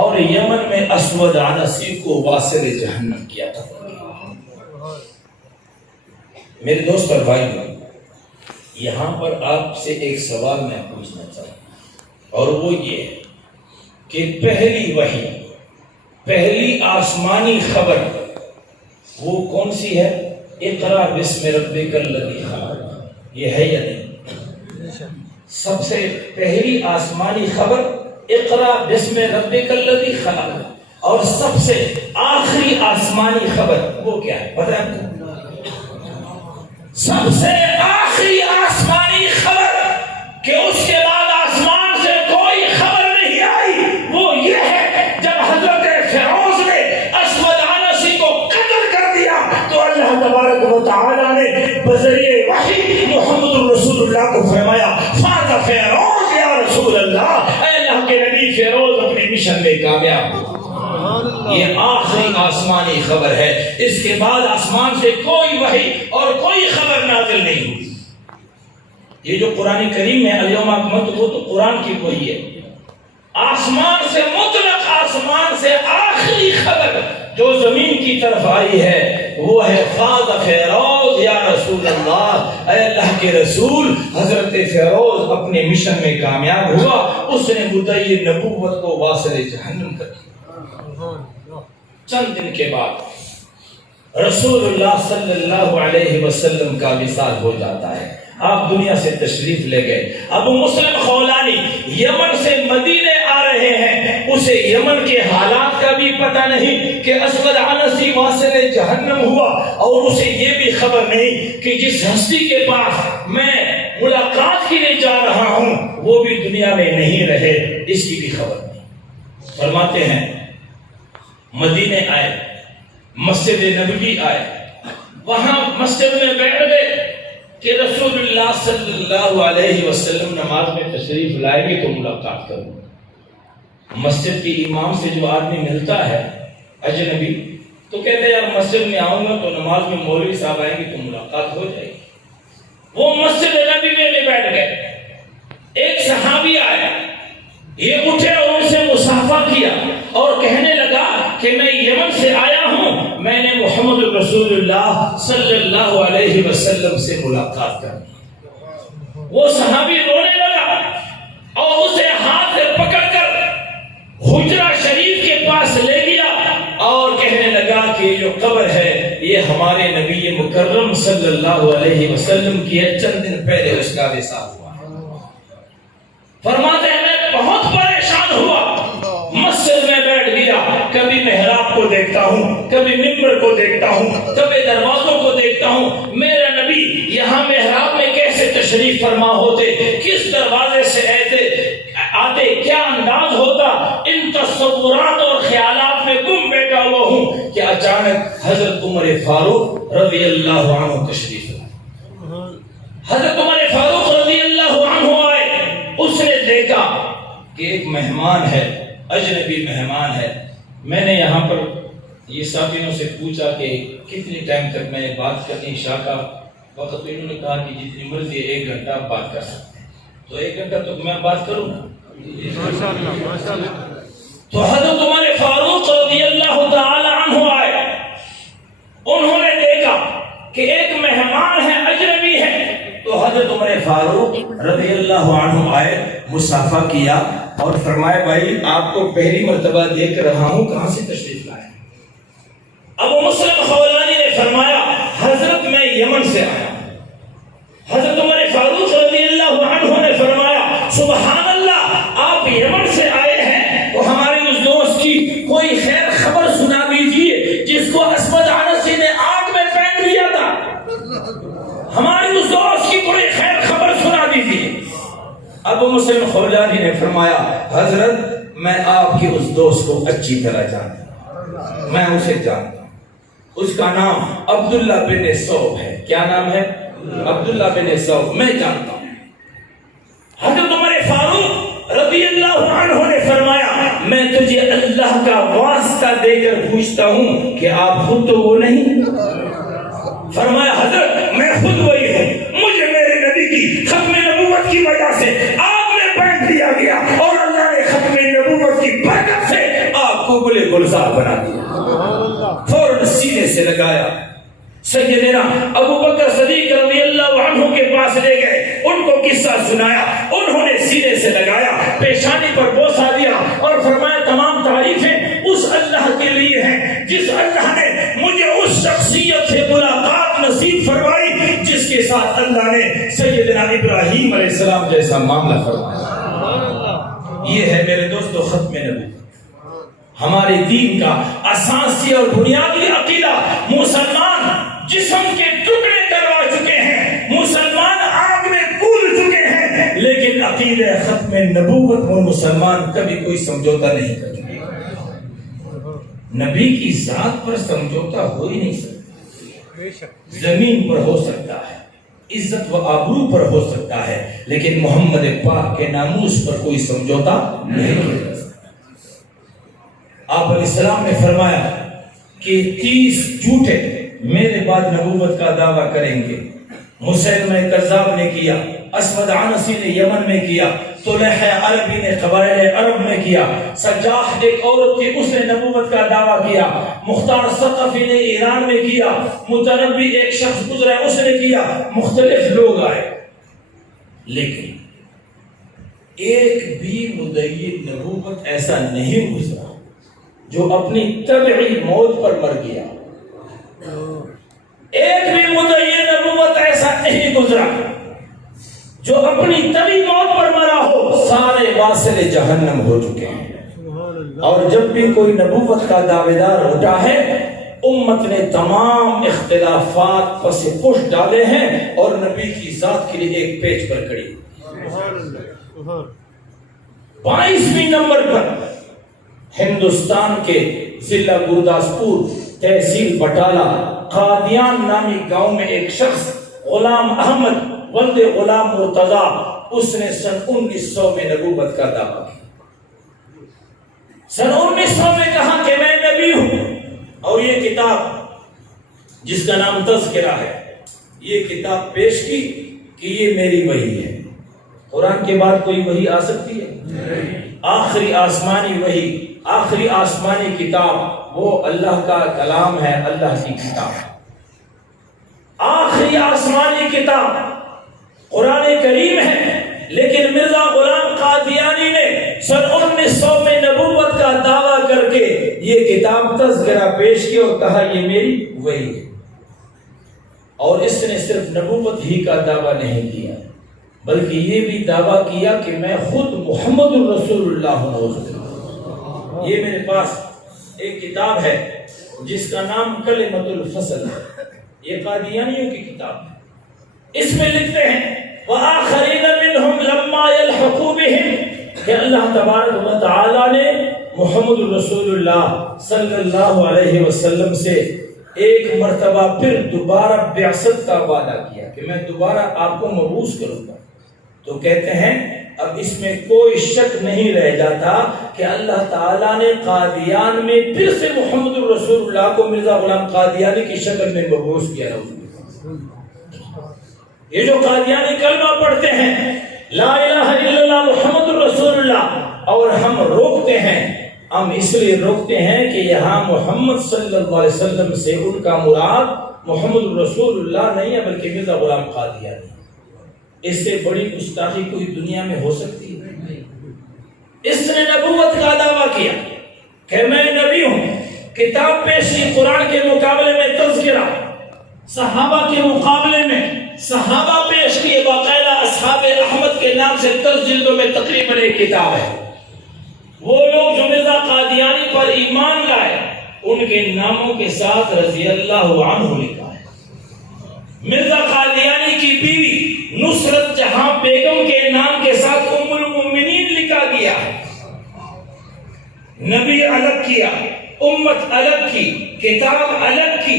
اور یمن میں اسود عنسی کو واصل جہنم کیا تھا۔ میرے دوست اور بھائیو، یہاں پر آپ سے ایک سوال میں پوچھنا چاہتا ہوں، اور وہ یہ ہے کہ پہلی وحی، پہلی آسمانی خبر وہ کون سی ہے؟ اقرا بسم ربک الذی خلق، یہ ہے یا نہیں؟ سب سے پہلی آسمانی خبر اقرا بسم ربک الذی خلق، اور سب سے آخری آسمانی خبر وہ کیا ہے پتہ ہے آپ کو؟ سب سے آخری آسمانی خبر کہ اس کے بعد آسمان سے کوئی خبر نہیں آئی، وہ یہ ہے جب حضرت فیروز نے اسود عنسی کو قتل کر دیا تو اللہ تبارک و تعالی نے بذریعہ وحی محمد رسول اللہ کو فرمایا فاز فیروز یا رسول اللہ، اے اللہ کے نبی فیروز اپنے مشن میں کامیاب ہو۔ یہ آخری آسمانی خبر ہے، اس کے بعد آسمان سے کوئی وحی اور کوئی خبر نازل نہیں ہوئی۔ یہ جو قرآن کریم ہے الیوم اکملت، وہ تو قرآن کی وحی ہے۔ آسمان سے مطلق آسمان سے آخری خبر جو زمین کی طرف آئی ہے وہ ہے فاز فیروز یا رسول اللہ، اے اللہ کے رسول حضرت فیروز اپنے مشن میں کامیاب ہوا، اس نے مدعی نبوت کو واصل جہنم کر دیا۔ چند دن کے بعد رسول اللہ صلی اللہ علیہ وسلم کا وصال ہو جاتا ہے، آپ دنیا سے تشریف لے گئے۔ ابو مسلم خولانی یمن سے مدینے آ رہے ہیں، اسے یمن کے حالات کا بھی پتہ نہیں کہ اسود عنسی واصل جہنم ہوا، اور اسے یہ بھی خبر نہیں کہ جس ہستی کے پاس میں ملاقات کے لیے جا رہا ہوں وہ بھی دنیا میں نہیں رہے، اس کی بھی خبر نہیں۔ فرماتے ہیں مدینے آئے، مسجد نبوی آئے، وہاں مسجد میں بیٹھ گئے کہ رسول اللہ صلی اللہ علیہ وسلم نماز میں تشریف لائیں گے تو ملاقات کروں۔ مسجد کے امام سے جو آدمی ملتا ہے اجنبی تو کہتے ہیں یار مسجد میں آؤں گا تو نماز میں مولوی صاحب آئیں گے تو ملاقات ہو جائے گی۔ وہ مسجد نبوی میں بیٹھ گئے، ایک صحابی آیا، یہ اٹھے اور ان سے مصافحہ کیا اور کہنے لگا کہ میں یمن سے آیا ہوں، میں نے محمد رسول اللہ صلی اللہ علیہ وسلم سے ملاقات کرنی۔ وہ صحابی رونے لگا اور اسے ہاتھ سے پکڑ کر حجرہ شریف کے پاس لے گیا اور کہنے لگا کہ یہ جو قبر ہے یہ ہمارے نبی مکرم صلی اللہ علیہ وسلم کی ہے، چند دن پہلے اس کا وصال ہوا ہے۔ فرماتے ہیں میں بہت پریشان ہوا، مسجد میں بیٹھ گیا، کبھی محراب کو دیکھتا ہوں، کبھی ممبر کو دیکھتا ہوں، کبھی دروازوں کو دیکھتا ہوں، میرا نبی یہاں محراب میں کیسے تشریف فرما ہوتے، کس دروازے سے آتے، کیا انداز ہوتا، ان تصورات اور خیالات میں گم بیٹھا ہوا ہوں کہ اچانک حضرت عمر فاروق رضی اللہ عنہ تشریف لائے۔ حضرت عمر فاروق رضی اللہ عنہ آئے، اس نے دیکھا کہ ایک مہمان ہے، اجنبی مہمان ہے۔ میں نے یہاں پر یہ ساتھیوں سے پوچھا کہ کتنی ٹائم تک میں بات کرنی، عشاء کا وقت، تو انہوں نے کہا کہ جتنی مرضی 1 گھنٹہ آپ بات کر سکتے ہیں، تو 1 گھنٹہ تو میں بات کروں نا۔ تو حضرت عمر فاروق رضی اللہ تعالی عنہ آئے، انہوں نے دیکھا کہ ایک مہمان ہے، اجنبی ہے، تو حضرت عمر فاروق رضی اللہ عنہ آئے، مصافحہ کیا اور فرمایا بھائی آپ کو پہلی مرتبہ دیکھ رہا ہوں، کہاں سے تشریف لائے؟ ابو مسلم خولانی نے فرمایا حضرت میں یمن سے آیا۔ حضرت عمر فاروق رضی اللہ عنہ نے فرمایا سبحان اللہ، آپ یمن سے آئے ہیں تو ہمارے اس دوست کی کوئی خیر خبر سنا دیجیے جس کو اسود عنسی نے آگ میں پھینک دیا تھا، ہماری اس دوست کی کوئی خیر خبر سنا دیجیے۔ ابو مسلم خولانی نے فرمایا حضرت میں آپ کے اس دوست کو اچھی طرح جانتا ہوں، میں اسے جانتا ہوں، اس کا نام عبداللہ بن ثوب ہے۔ کیا نام ہے؟ عبداللہ بن ثوب، میں جانتا ہوں۔ حضرت عمر فاروق رضی اللہ عنہ نے فرمایا میں تجھے اللہ کا واسطہ دے کر پوچھتا ہوں کہ آپ خود تو وہ نہیں؟ فرمایا حضرت میں خود وہی ہوں، مجھے میرے نبی کی ختم نبوت کی وجہ سے آگ میں پھینک دیا گیا اور اللہ نے ختم نبوت کی برکت سے کو گلے گلزار بنا دیا، فوراً سینے سے لگایا۔ سیدنا ابو بکر صدیق رضی اللہ عنہ کے پاس لے گئے، ان کو قصہ سنایا، انہوں نے سینے سے لگایا، پیشانی پر بوسہ دیا اور فرمایا تمام تعریفیں اس اللہ کے لیے ہیں جس اللہ نے مجھے اس شخصیت سے ملاقات نصیب فرمائی جس کے ساتھ اللہ نے سیدنا ابراہیم علیہ السلام جیسا معاملہ فرمایا۔ یہ ہے میرے دوستو ختم نبوت، ہمارے دین کا اساسی اور بنیادی عقیدہ۔ مسلمان جسم کے ٹکڑے کروا چکے ہیں، مسلمان آگ میں کود چکے ہیں، لیکن عقیدہ ختم نبوت میں مسلمان کبھی کوئی سمجھوتا نہیں کر چکے۔ نبی کی ذات پر سمجھوتا ہو ہی نہیں سکتا، زمین پر ہو سکتا ہے، عزت و آبرو پر ہو سکتا ہے، لیکن محمد پاک کے ناموس پر کوئی سمجھوتا نہیں کر سکتا۔ آپ علیہ السلام نے فرمایا کہ 30 جھوٹے میرے بعد نبوت کا دعویٰ کریں گے۔ مسیلمہ کذاب نے کیا، اسود عنسی نے یمن میں کیا، طلحہ عربی نے قبائل عرب میں کیا، سجاح ایک عورت تھی اس نے نبوت کا دعویٰ کیا، مختار ثقفی نے ایران میں کیا، متنبی ایک شخص گزرا اس نے کیا، مختلف لوگ آئے، لیکن ایک بھی مدعی نبوت ایسا نہیں گزرا جو اپنی طبعی موت پر مر گیا۔ ایک بھی مدعی نبوت ایسا نہیں گزرا جو اپنی طبعی موت پر مرا ہو۔ سارے واصل جہنم ہو چکے ہیں، اور جب بھی کوئی نبوت کا دعویدار اٹھا ہے، امت نے تمام اختلافات پس پش ڈالے ہیں اور نبی کی ذات کے لیے ایک پیج پر کھڑی۔ 22ویں نمبر پر ہندوستان کے ضلع گرداسپور تحصیل بٹالہ قادیان نامی گاؤں میں ایک شخص غلام احمد ولد غلام مرتضیٰ، اس نے سن 1900 میں نبوت کا دعویٰ کیا۔ سن 1900 میں کہا کہ میں نبی ہوں، اور یہ کتاب جس کا نام تذکرہ ہے، یہ کتاب پیش کی کہ یہ میری وحی ہے۔ قرآن کے بعد کوئی وحی آ سکتی ہے؟ آخری آسمانی وحی، آخری آسمانی کتاب وہ اللہ کا کلام ہے، اللہ کی کتاب۔ آخری آسمانی کتاب قرآن کریم ہے، لیکن مرزا غلام قادیانی نے سن 1900 میں نبوت کا دعویٰ کر کے یہ کتاب تذکرہ پیش کی اور کہا یہ میری وحی ہے۔ اور اس نے صرف نبوت ہی کا دعویٰ نہیں کیا، بلکہ یہ بھی دعویٰ کیا کہ میں خود محمد الرسول اللہ ہوں۔ یہ میرے پاس ایک کتاب ہے جس کا نام کلمۃ الفصل ہے، یہ قادیانیوں کی کتاب ہے۔ اس میں لکھتے ہیں وآخرین منہم لما یلحقوا بہم، کہ اللہ تبارک و تعالی نے محمد الرسول اللہ صلی اللہ علیہ وسلم سے ایک مرتبہ پھر دوبارہ بعثت کا وعدہ کیا کہ میں دوبارہ آپ کو مبعوث کروں گا۔ تو کہتے ہیں اب اس میں کوئی شک نہیں رہ جاتا کہ اللہ تعالیٰ نے قادیان میں پھر سے محمد الرسول اللہ کو مرزا غلام قادیانی کی شکل میں مبعوث کیا۔ یہ جو قادیانی کلمہ پڑھتے ہیں لا الہ الا اللہ محمد الرسول اللہ، اور ہم روکتے ہیں، ہم اس لیے روکتے ہیں کہ یہاں محمد صلی اللہ علیہ وسلم سے ان کا مراد محمد الرسول اللہ نہیں ہے بلکہ مرزا غلام قادیانی۔ اس سے بڑی گستاخی کوئی دنیا میں ہو سکتی ہے؟ اس نے نبوت کا دعویٰ کیا کہ میں نبی ہوں، کتاب پیش کی قرآن کے مقابلے میں تذکرہ، صحابہ کے مقابلے میں صحابہ پیش کیے، باقاعدہ اصحاب احمد کے نام سے 10 جلدوں میں تقریباً ایک کتاب ہے۔ وہ لوگ جو مرزا قادیانی پر ایمان لائے ان کے ناموں کے ساتھ رضی اللہ عنہ لکھا ہے۔ مرزا قادیانی کی بیوی نصرت جہاں بیگم کے نام کے ساتھ ام المؤمنین لکھا گیا ہے۔ نبی الگ کیا، امت الگ کی، کتاب الگ کی۔